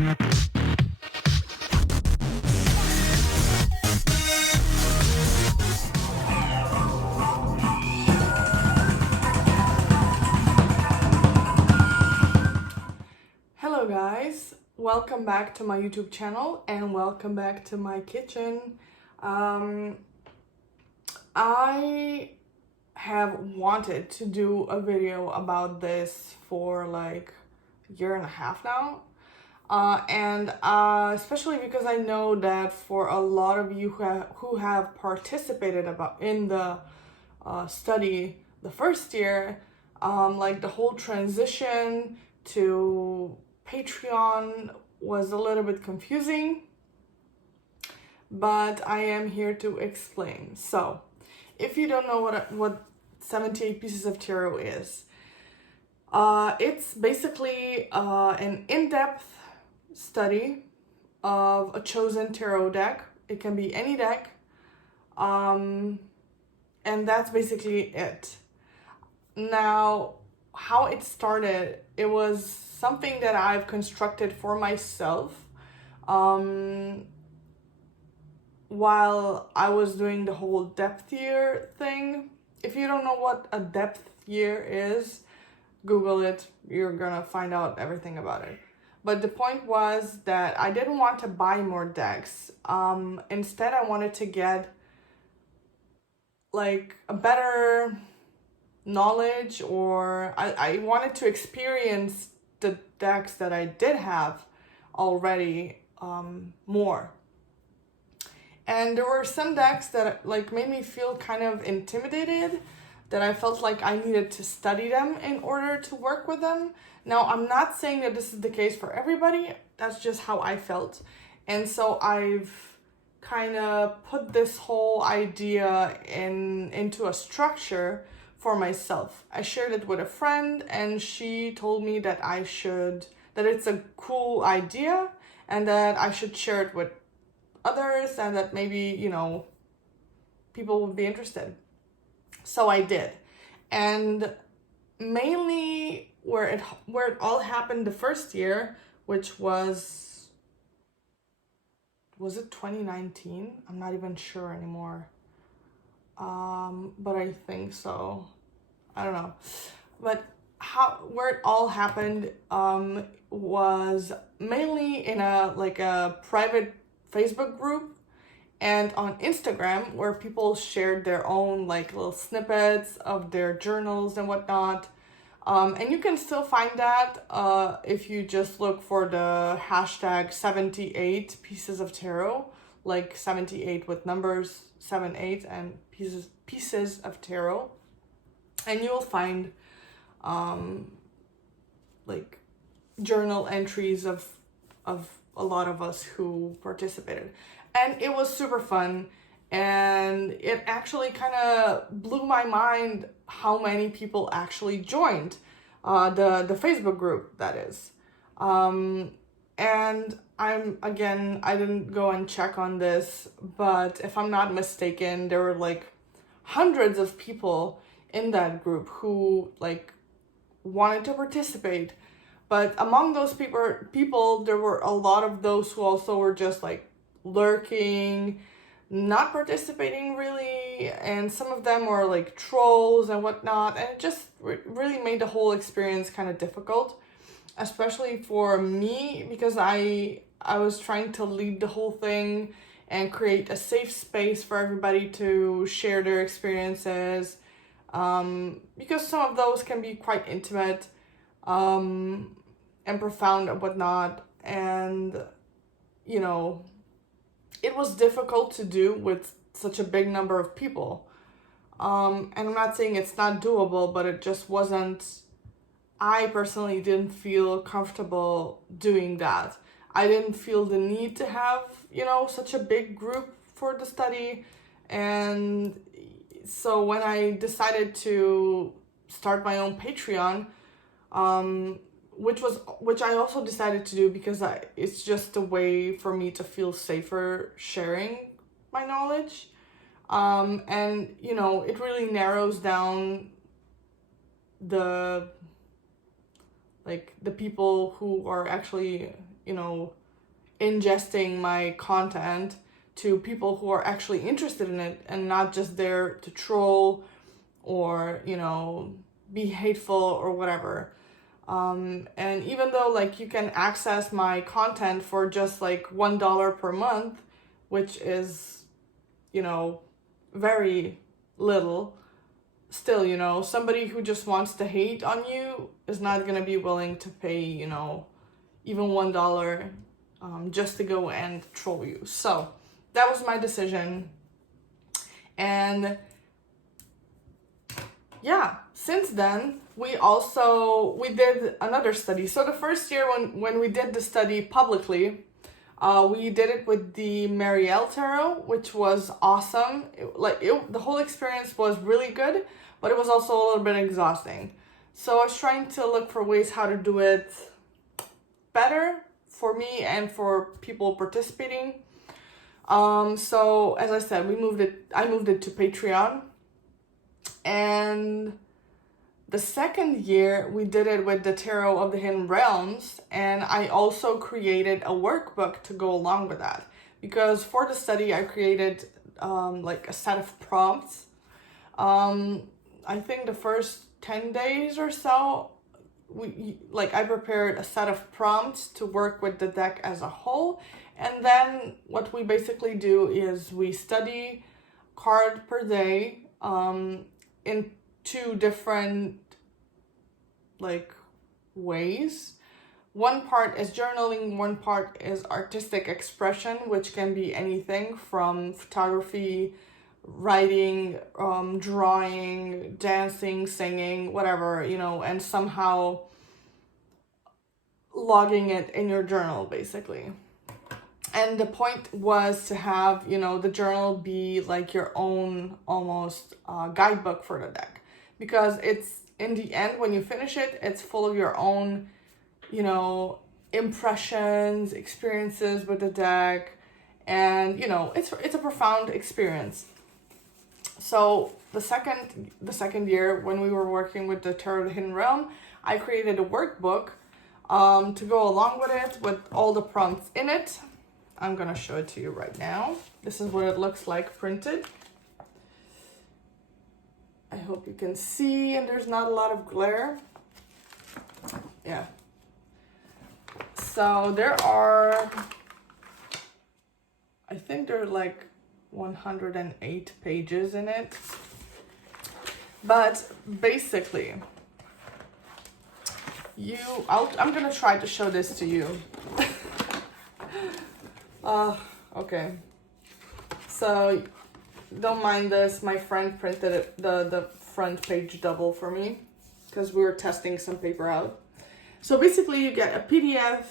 Hello guys, welcome back to my YouTube channel and welcome back to my kitchen. I have wanted to do a video about this for like a year and a half now. Especially because I know that for a lot of you who have participated in the study the first year, like the whole transition to Patreon was a little bit confusing, but I am here to explain. So, if you don't know what 78 Pieces of Tarot is, it's basically an in-depth study of a chosen tarot deck. It can be any deck, and that's basically it. Now, how it started, it was something that I've constructed for myself while I was doing the whole depth year thing. If you don't know what a depth year is, Google it, you're gonna find out everything about it. But the point was that I didn't want to buy more decks. Instead, I wanted to get like a better knowledge, or I wanted to experience the decks that I did have already more. And there were some decks that like made me feel kind of intimidated, that I felt like I needed to study them in order to work with them. Now, I'm not saying that this is the case for everybody, that's just how I felt. And so I've kind of put this whole idea into a structure for myself. I shared it with a friend and she told me that that it's a cool idea and that I should share it with others and that maybe, people would be interested. So I did. And mainly where it all happened the first year, which was it 2019? I'm not even sure anymore. But I think so. I don't know. But where it all happened was mainly in a private Facebook group and on Instagram, where people shared their own like little snippets of their journals and whatnot. And you can still find that if you just look for the hashtag 78 Pieces of Tarot, like 78 with numbers 78 and pieces of tarot, and you'll find like journal entries of a lot of us who participated, and it was super fun. And it actually kind of blew my mind how many people actually joined the Facebook group, that is. And I didn't go and check on this, but if I'm not mistaken, there were like hundreds of people in that group who like wanted to participate. But among those people, there were a lot of those who also were just like lurking, not participating really, and some of them were like trolls and whatnot, and it just really made the whole experience kind of difficult, especially for me, because I was trying to lead the whole thing and create a safe space for everybody to share their experiences, because some of those can be quite intimate and profound and whatnot, and it was difficult to do with such a big number of people. And I'm not saying it's not doable, but it just wasn't. I personally didn't feel comfortable doing that. I didn't feel the need to have, such a big group for the study. And so when I decided to start my own Patreon, which I also decided to do because it's just a way for me to feel safer sharing my knowledge. And it really narrows down the like the people who are actually, ingesting my content, to people who are actually interested in it and not just there to troll or, be hateful or whatever. And even though like you can access my content for just like $1 per month, which is, very little, still, somebody who just wants to hate on you is not going to be willing to pay, even $1 just to go and troll you. So that was my decision. And yeah, since then, we did another study. So the first year when we did the study publicly, we did it with the Marielle Tarot, which was awesome. The whole experience was really good, but it was also a little bit exhausting. So I was trying to look for ways how to do it better for me and for people participating. So as I said, I moved it to Patreon. And the second year we did it with the Tarot of the Hidden Realms, and I also created a workbook to go along with that, because for the study I created like a set of prompts. I think the first 10 days or so, I prepared a set of prompts to work with the deck as a whole. And then what we basically do is we study card per day in two different ways. One part is journaling, one part is artistic expression, which can be anything from photography, writing, drawing, dancing, singing, whatever, and somehow logging it in your journal, basically. And the point was to have, the journal be like your own almost guidebook for the deck. Because it's, in the end, when you finish it, it's full of your own, impressions, experiences with the deck. And, it's a profound experience. So the second year, when we were working with the Tarot of the Hidden Realm, I created a workbook to go along with it, with all the prompts in it. I'm gonna show it to you right now. This is what it looks like printed. I hope you can see, and there's not a lot of glare. Yeah. So there are, I think there are like 108 pages in it. But basically, I'm gonna try to show this to you. Okay. So don't mind this. My friend printed it, the front page double for me, because we were testing some paper out. So basically you get a PDF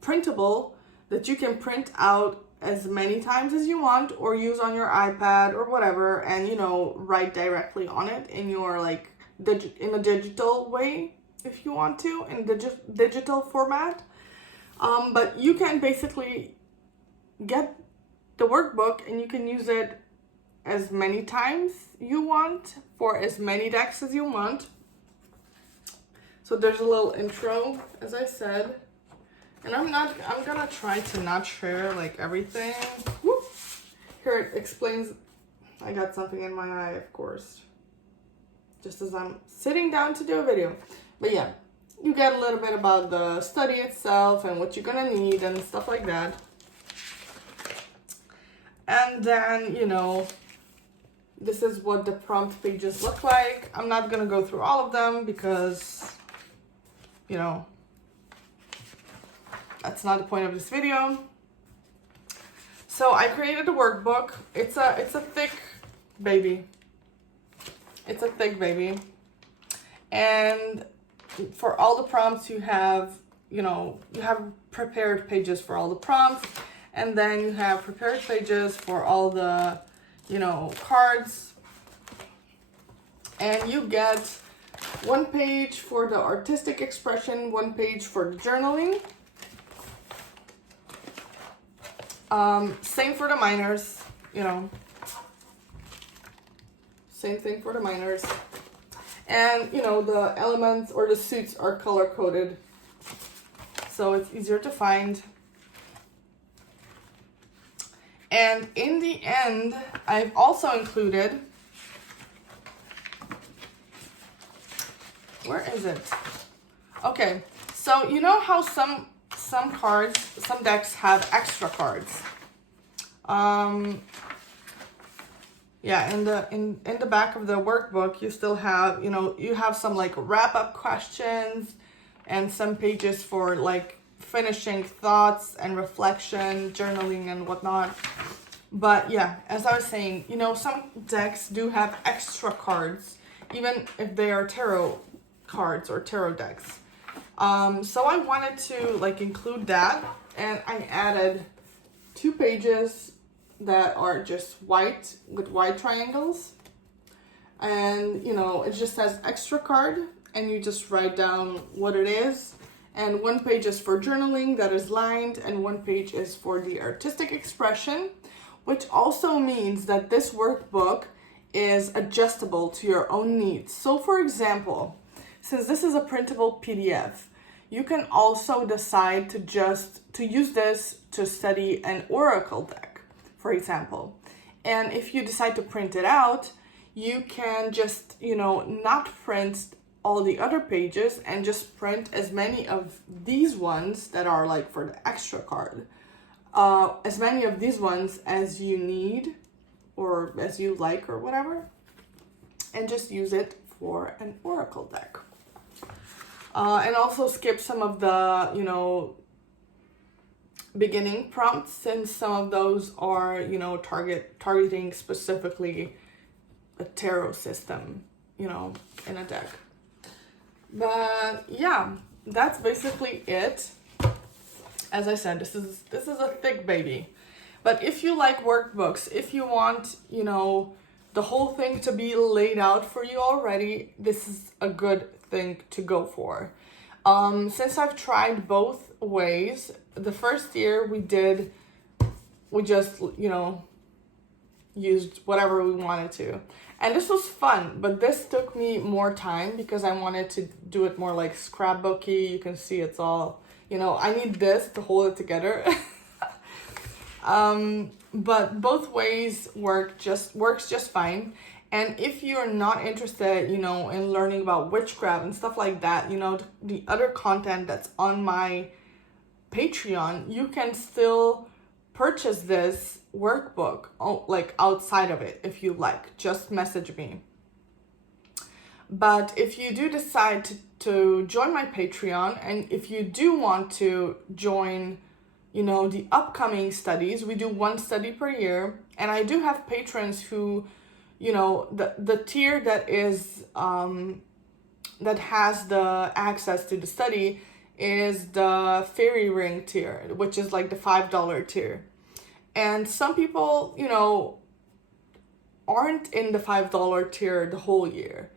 printable that you can print out as many times as you want, or use on your iPad or whatever, and write directly on it in your in a digital way if you want to, in digital format. But you can basically get the workbook and you can use it as many times you want for as many decks as you want. So there's a little intro, as I said, and I'm gonna try to not share everything. Whoop. Here it explains. I got something in my eye, of course, just as I'm sitting down to do a video. But yeah, you get a little bit about the study itself and what you're gonna need and stuff like that. And then, this is what the prompt pages look like. I'm not gonna go through all of them because, that's not the point of this video. So I created a workbook. It's a thick baby. It's a thick baby. And for all the prompts you have prepared pages for all the prompts. And then you have prepared pages for all the, cards. And you get one page for the artistic expression, one page for the journaling. Same for the minors, Same thing for the minors. And, you know, the elements or the suits are color-coded, so it's easier to find. And in the end, I've also included, where is it? Okay, so you know how some cards, some decks have extra cards. Yeah, in the back of the workbook, you still have, you know, you have some like wrap-up questions and some pages for like finishing thoughts and reflection, journaling and whatnot. But yeah, as I was saying, you know, some decks do have extra cards, even if they are tarot cards or tarot decks. So I wanted to like include that, and I added 2 pages that are just white with white triangles. And, you know, it just says extra card, and you just write down what it is. And 1 page is for journaling that is lined, and 1 page is for the artistic expression, which also means that this workbook is adjustable to your own needs. So for example, since this is a printable PDF, you can also decide to use this to study an oracle deck, for example. And if you decide to print it out, you can just, you know, not print all the other pages and just print as many of these ones that are like for the extra card. As many of these ones as you need or as you like or whatever, and just use it for an oracle deck. And also skip some of the, you know, beginning prompts, since some of those are, you know, targeting specifically a tarot system, you know, in a deck. But yeah, that's basically it. As I said, this is a thick baby. But if you like workbooks, if you want, you know, the whole thing to be laid out for you already, this is a good thing to go for. Since I've tried both ways, the first year we just, you know, used whatever we wanted to. And this was fun, but this took me more time because I wanted to do it more like scrapbooky. You can see it's all, you know, I need this to hold it together. But both ways works just fine. And if you're not interested, you know, in learning about witchcraft and stuff like that, you know, the other content that's on my Patreon, you can still purchase this workbook, like outside of it, if you like. Just message me. But if you do decide to join my Patreon, and if you do want to join, you know, the upcoming studies, we do 1 study per year, and I do have patrons who, you know, the tier that is that has the access to the study is the fairy ring tier, which is like the $5 tier. And some people, you know, aren't in the $5 tier the whole year,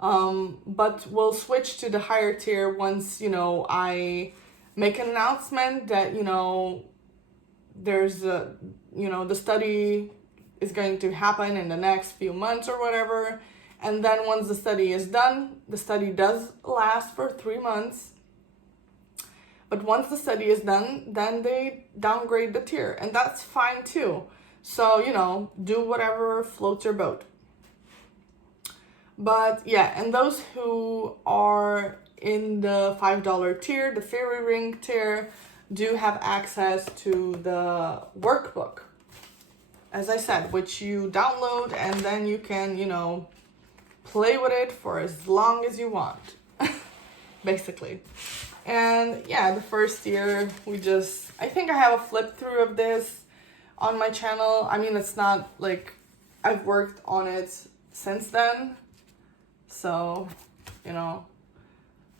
but will switch to the higher tier once, you know, I make an announcement that, you know, there's a, you know, the study is going to happen in the next few months or whatever. And then once the study is done, the study does last for 3 months. But once the study is done, then they downgrade the tier, and that's fine too. So, you know, do whatever floats your boat. But yeah, and those who are in the $5 tier, the fairy ring tier, do have access to the workbook, as I said, which you download and then you can, you know, play with it for as long as you want, basically. And yeah, the first year I think I have a flip through of this on my channel. I mean, it's not like I've worked on it since then, so, you know,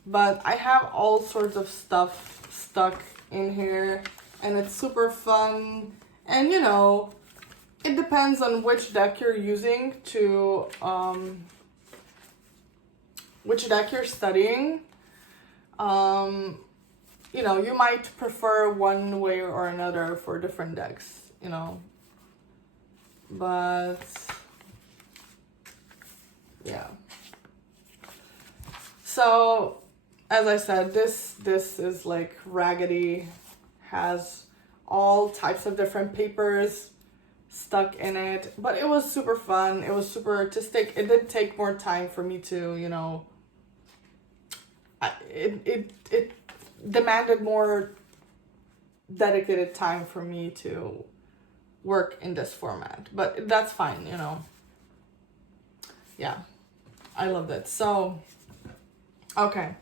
but I have all sorts of stuff stuck in here, and it's super fun. And, you know, it depends on which deck you're using to, which deck you're studying. You know, you might prefer one way or another for different decks, you know, but yeah. So, as I said, this is like raggedy, has all types of different papers stuck in it, but it was super fun. It was super artistic. It did take more time for me to, you know, it demanded more dedicated time for me to work in this format, but that's fine, you know. Yeah, I loved it. So, okay.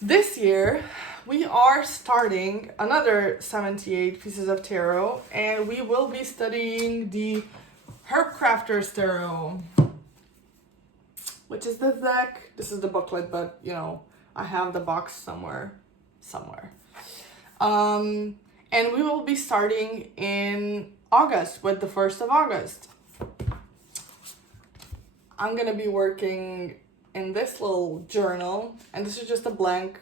This year, we are starting another 78 pieces of tarot, and we will be studying the Herb Crafters Tarot, which is this deck. This is the booklet, but, you know, I have the box somewhere. And we will be starting in August, with the 1st of August. I'm gonna be working in this little journal, and this is just a blank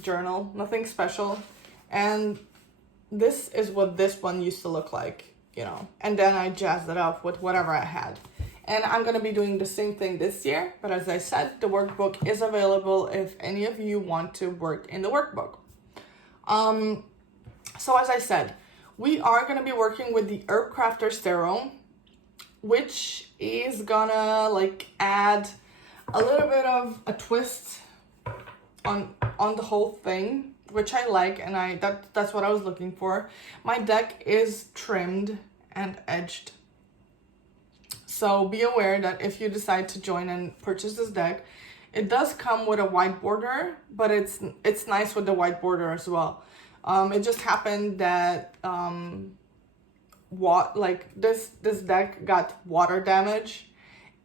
journal, nothing special. And this is what this one used to look like, you know, and then I jazzed it up with whatever I had. And I'm gonna be doing the same thing this year, but as I said, the workbook is available if any of you want to work in the workbook. So as I said, we are gonna be working with the Herb Crafters Tarot, which is gonna like add a little bit of a twist on the whole thing, which I like, and that's what I was looking for. My deck is trimmed and edged, so be aware that if you decide to join and purchase this deck, it does come with a white border, but it's nice with the white border as well. It just happened that this deck got water damage,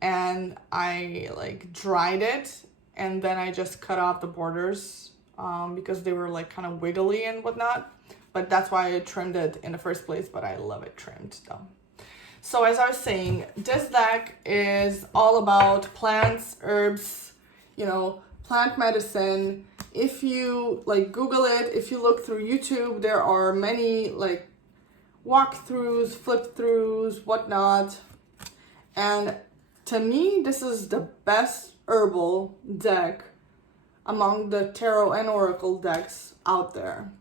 and I like dried it, and then I just cut off the borders because they were like kind of wiggly and whatnot. But that's why I trimmed it in the first place, but I love it trimmed though. So as I was saying, this deck is all about plants, herbs, you know, plant medicine. If you like Google it, if you look through YouTube, there are many like walkthroughs, flip-throughs, whatnot. And to me, this is the best herbal deck among the tarot and oracle decks out there,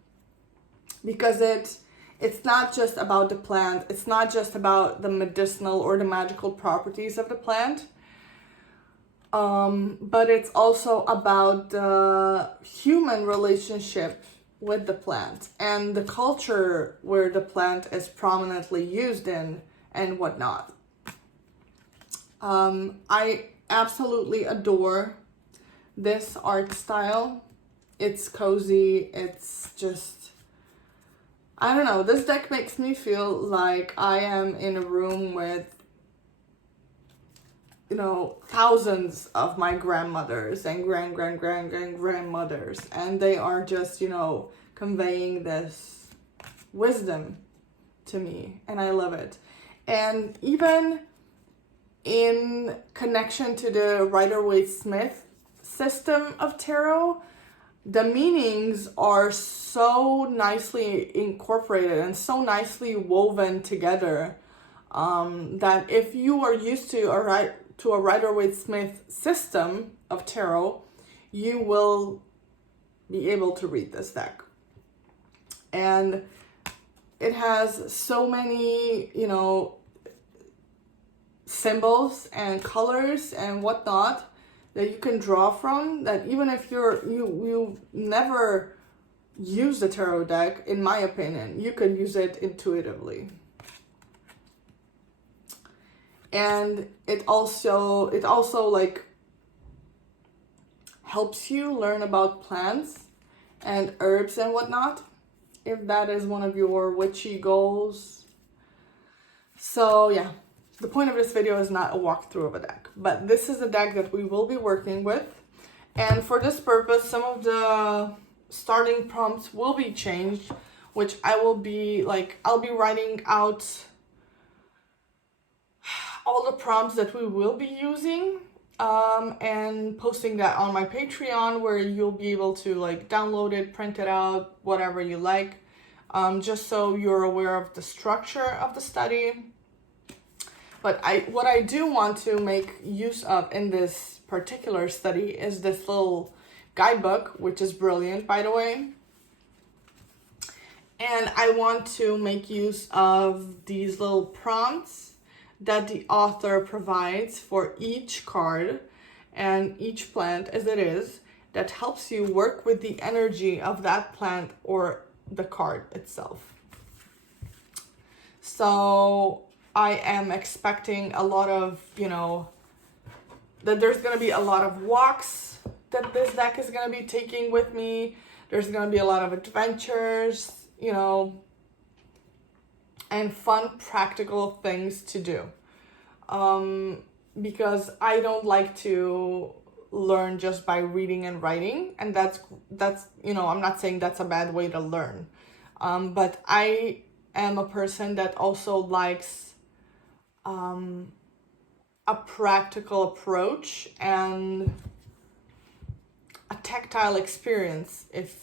because it's not just about the plant, it's not just about the medicinal or the magical properties of the plant, but it's also about the human relationship with the plant and the culture where the plant is prominently used in and whatnot. I absolutely adore this art style. It's cozy, it's just, I don't know, this deck makes me feel like I am in a room with, you know, thousands of my grandmothers and grandmothers, and they are just, you know, conveying this wisdom to me, and I love it. And even in connection to the Rider-Waite-Smith system of tarot, the meanings are so nicely incorporated and so nicely woven together that if you are used to a Rider-Waite-Smith system of tarot, you will be able to read this deck. And it has so many, you know, symbols and colors and whatnot that you can draw from, that even if you never use the tarot deck, in my opinion, you can use it intuitively. And it also like helps you learn about plants and herbs and whatnot, if that is one of your witchy goals. So yeah, the point of this video is not a walkthrough of a deck, but this is a deck that we will be working with. And for this purpose, some of the starting prompts will be changed, which I'll be writing out all the prompts that we will be using and posting that on my Patreon, where you'll be able to like download it, print it out, whatever you like, just so you're aware of the structure of the study. But what I do want to make use of in this particular study is this little guidebook, which is brilliant, by the way. And I want to make use of these little prompts that the author provides for each card and each plant as it is, that helps you work with the energy of that plant or the card itself. So I am expecting a lot of, that there's going to be a lot of walks that this deck is going to be taking with me. There's going to be a lot of adventures, and fun, practical things to do. Because I don't like to learn just by reading and writing. And that's I'm not saying that's a bad way to learn. But I am a person that also likes a practical approach and a tactile experience, if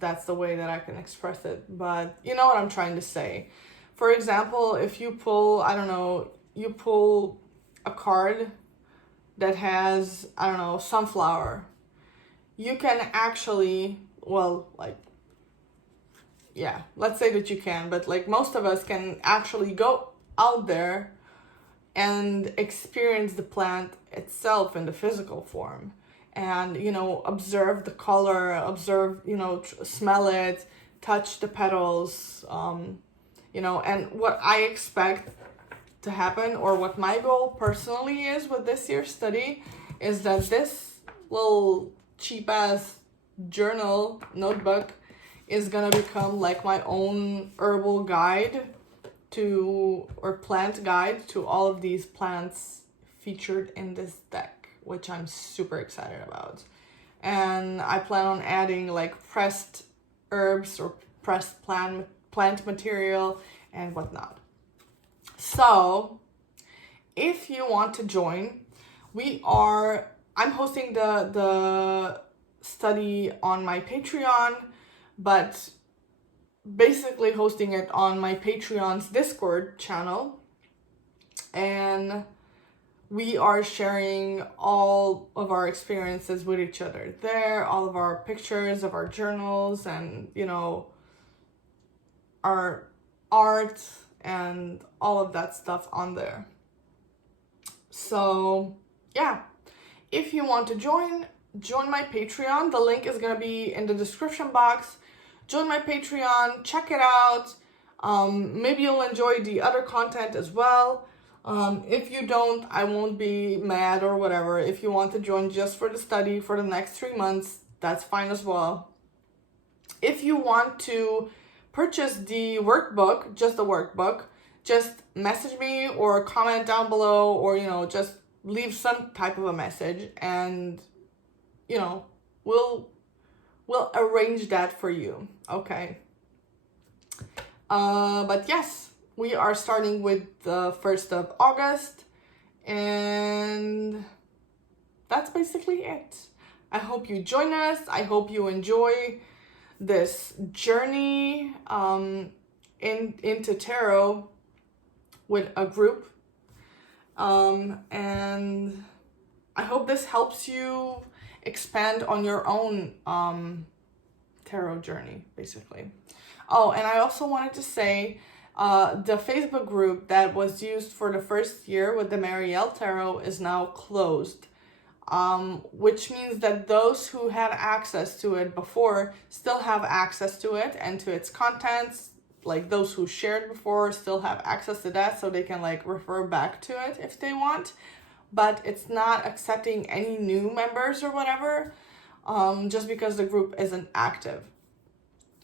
that's the way that I can express it. But you know what I'm trying to say. For example, if you pull, you pull a card that has, sunflower, you can actually, let's say that you can, but like most of us can actually go out there and experience the plant itself in the physical form. And, observe the color, smell it, touch the petals, and what I expect to happen, or what my goal personally is with this year's study, is that this little cheap ass journal notebook is gonna become like my own herbal guide or plant guide to all of these plants featured in this deck, which I'm super excited about. And I plan on adding like pressed herbs or pressed plant material and whatnot. So if you want to join, I'm hosting the study on my Patreon, but basically hosting it on my Patreon's Discord channel. And we are sharing all of our experiences with each other there, all of our pictures of our journals and, our art and all of that stuff on there. So, yeah, if you want to join my Patreon. The link is going to be in the description box. Join my Patreon, check it out. Maybe you'll enjoy the other content as well. If you don't, I won't be mad or whatever. If you want to join just for the study for the next 3 months, that's fine as well. If you want to purchase the workbook, just message me or comment down below, or, just leave some type of a message, and, we'll arrange that for you. Okay. But yes, we are starting with the 1st of August, and that's basically it. I hope you join us. I hope you enjoy this journey into tarot with a group. And I hope this helps you expand on your own tarot journey, basically. Oh, and I also wanted to say, the Facebook group that was used for the first year with the Marielle Tarot is now closed, which means that those who had access to it before still have access to it and to its contents. Like those who shared before still have access to that, so they can refer back to it if they want. But it's not accepting any new members or whatever, just because the group isn't active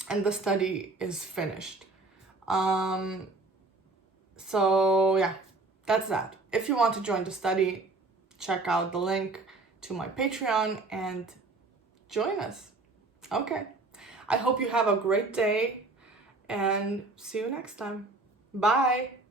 and the study is finished. So yeah, that's that. If you want to join the study, check out the link to my Patreon and join us. Okay. I hope you have a great day and see you next time. Bye.